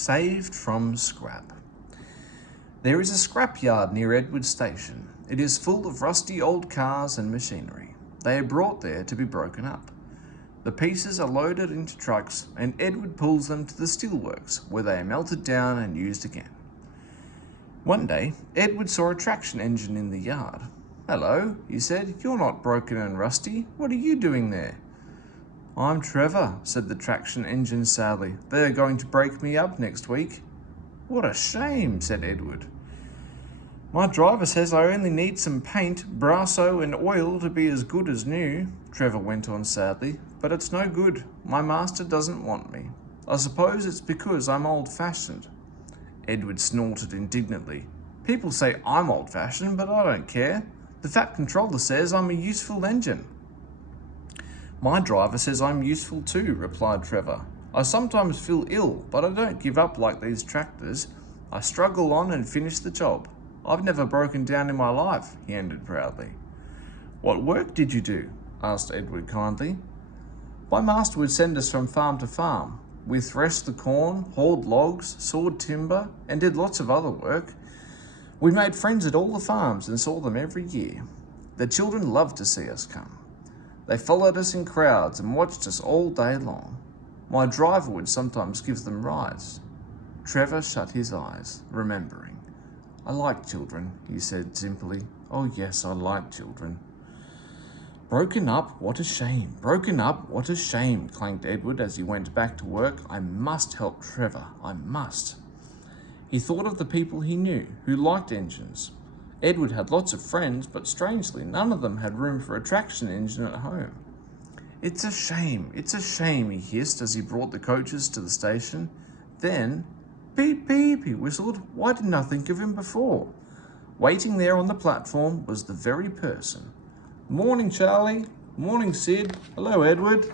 Saved from scrap. There is a scrapyard near Edward Station. It is full of rusty old cars and machinery. They are brought there to be broken up. The pieces are loaded into trucks and Edward pulls them to the steelworks where they are melted down and used again. One day, Edward saw a traction engine in the yard. "Hello," he said, "you're not broken and rusty. What are you doing there?" "I'm Trevor," said the traction engine sadly. "They are going to break me up next week." "What a shame," said Edward. "My driver says I only need some paint, brasso and oil to be as good as new," Trevor went on sadly, "but it's no good. My master doesn't want me. I suppose it's because I'm old-fashioned." Edward snorted indignantly. "People say I'm old-fashioned, but I don't care. The Fat Controller says I'm a useful engine." "My driver says I'm useful too," replied Trevor. "I sometimes feel ill, but I don't give up like these tractors. I struggle on and finish the job. I've never broken down in my life," he ended proudly. "What work did you do?" asked Edward kindly. "My master would send us from farm to farm. We threshed the corn, hauled logs, sawed timber, and did lots of other work. We made friends at all the farms and saw them every year. The children loved to see us come. They followed us in crowds and watched us all day long. My driver would sometimes give them rides." Trevor shut his eyes, remembering. "I like children," he said simply. "Oh yes, I like children." "Broken up, what a shame. Broken up, what a shame," clanked Edward as he went back to work. "I must help Trevor. I must." He thought of the people he knew who liked engines. Edward had lots of friends, but strangely, none of them had room for a traction engine at home. It's a shame, he hissed as he brought the coaches to the station. Then, "Beep, beep," he whistled. "Why didn't I think of him before?" Waiting there on the platform was the very person. "Morning, Charlie." "Morning, Sid." "Hello, Edward."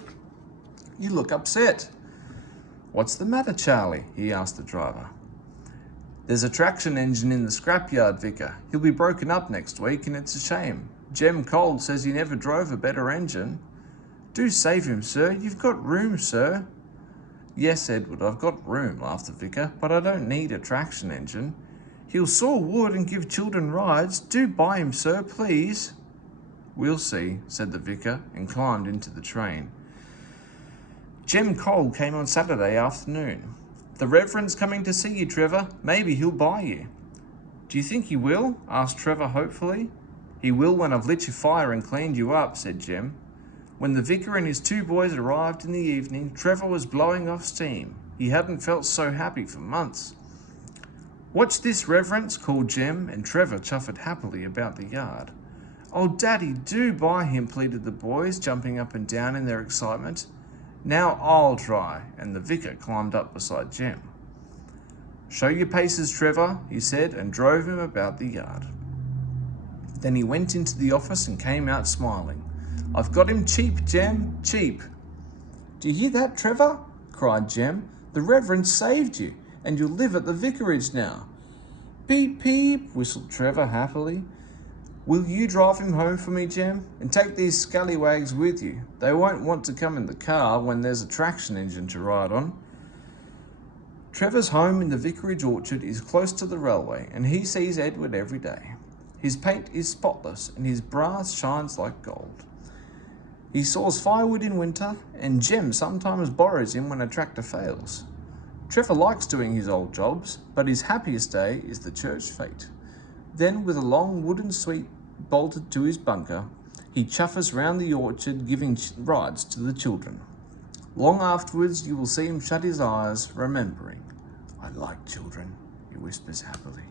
"You look upset." "What's the matter, Charlie?" he asked the driver. "There's a traction engine in the scrapyard, Vicar. He'll be broken up next week and it's a shame. Jem Cold says he never drove a better engine." "Do save him, sir. You've got room, sir." "Yes, Edward, I've got room," laughed the Vicar, "but I don't need a traction engine. He'll saw wood and give children rides. Do buy him, sir, please." "We'll see," said the Vicar and climbed into the train. Jem Cole came on Saturday afternoon. "The Reverend's coming to see you, Trevor. Maybe he'll buy you." "Do you think he will?" asked Trevor hopefully. "He will when I've lit your fire and cleaned you up," said Jem. When the Vicar and his two boys arrived in the evening, Trevor was blowing off steam. He hadn't felt so happy for months. "Watch this, Reverence," called Jem, and Trevor chuffed happily about the yard. "Oh, Daddy, do buy him," pleaded the boys, jumping up and down in their excitement. "Now I'll try," and the Vicar climbed up beside Jem. "Show your paces, Trevor," he said, and drove him about the yard. Then he went into the office and came out smiling. "I've got him cheap, Jem, cheap." "Do you hear that, Trevor?" cried Jem. "The Reverend saved you, and you'll live at the vicarage now." "Peep, peep," whistled Trevor happily. "Will you drive him home for me, Jem? And take these scallywags with you. They won't want to come in the car when there's a traction engine to ride on." Trevor's home in the vicarage orchard is close to the railway, and he sees Edward every day. His paint is spotless, and his brass shines like gold. He saws firewood in winter, and Jem sometimes borrows him when a tractor fails. Trevor likes doing his old jobs, but his happiest day is the church fete. Then, with a long wooden sweep bolted to his bunker, he chuffers round the orchard giving rides to the children. Long afterwards you will see him shut his eyes, remembering. "I like children," he whispers happily.